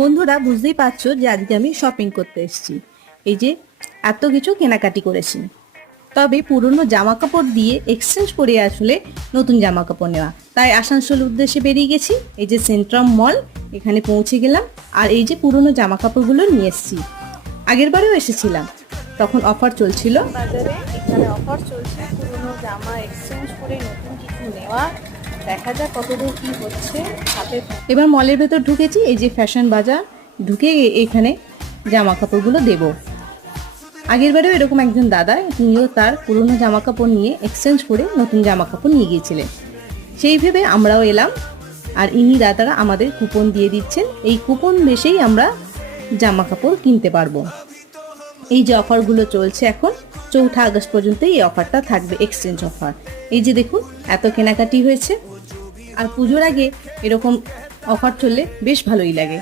বন্ধুরা, বুঝতেই পারছো যে আজকে আমি শপিং করতে এসেছি। এই যে এত কিছু কেনাকাটি করেছি, তবে পুরনো জামা কাপড় দিয়ে এক্সচেঞ্জ করে আসলে নতুন জামা কাপড় নেওয়া, তাই আসানসোলের উদ্দেশ্যে বেরিয়ে গেছি। এই যে সেন্ট্রাম মল, এখানে পৌঁছে গেলাম। আর এই যে পুরনো জামা কাপড়গুলো নিয়ে এসেছি। আগের বারেও এসেছিলাম, তখন অফার চলছিল বাজারে। এখানে অফার চলছে পুরনো জামা এক্সচেঞ্জ করে নতুন কিছু নেওয়া। দেখা যাক কতদূর কি হচ্ছে হাতে। এবার মলের ভেতর ঢুকেছি, এই যে ফ্যাশন বাজার। ঢুকে এখানে জামা কাপড়গুলো দেব। আগের বারেও এরকম একজন দাদা, তিনিও তার পুরনো জামা কাপড় নিয়ে এক্সচেঞ্জ করে নতুন জামা কাপড় নিয়ে গিয়েছিলেন। সেই ভেবে আমরাও এলাম। আর ইনি দাদারা আমাদের কুপন দিয়ে দিচ্ছেন, এই কুপন বেশেই আমরা জামা কাপড় কিনতে পারবো। এই যে অফারগুলো চলছে এখন 4 আগস্ট পর্যন্ত এই অফারটা থাকবে, এক্সচেঞ্জ অফার। এই যে দেখুন, এত কেনাকাটি হয়েছে। আর পুজোর আগে এরকম অফার চললে বেশ ভালোই লাগে।